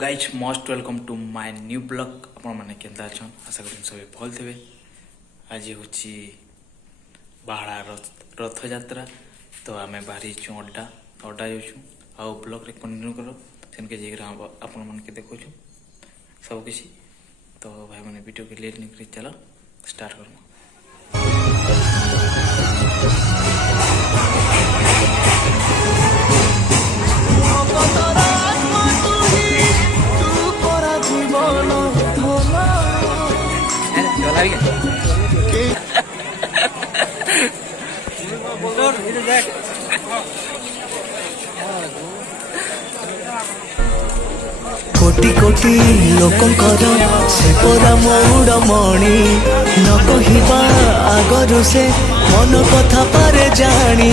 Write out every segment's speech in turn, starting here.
Guys most welcome to my new blog. आपण माने केंदा छन आशा करूँ सब भल थे। आज हूँ बाहर रथ यात्रा तो आम बाहरी अड्डा अड्डा जाऊँ आउ ब्लॉग रे कंटिन्यू करो सेनके जाकर आपण मानके देखु सब किसी। तो भाई मैंने वीडियो के लिए निकली चलो स्टार्ट करूँ। कोटि कोटि लोकंकर से परा मौड़मणि न कहिबा आगरु से मन कथा पारे जानी।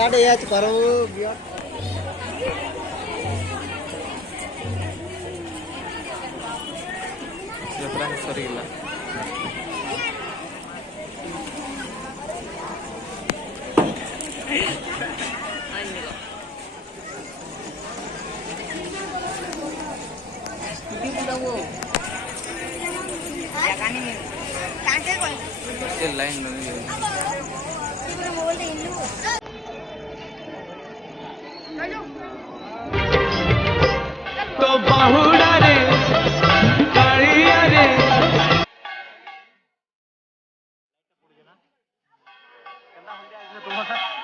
Ada ya sekarang biar यात्रा सरी गला। Hindi mo daw. ସେ ଲାଇନ୍ ଲଗେଇ तो बाहुड़ा रे कालिया रे କେନ୍ତା ହଉଛେ ତୁମର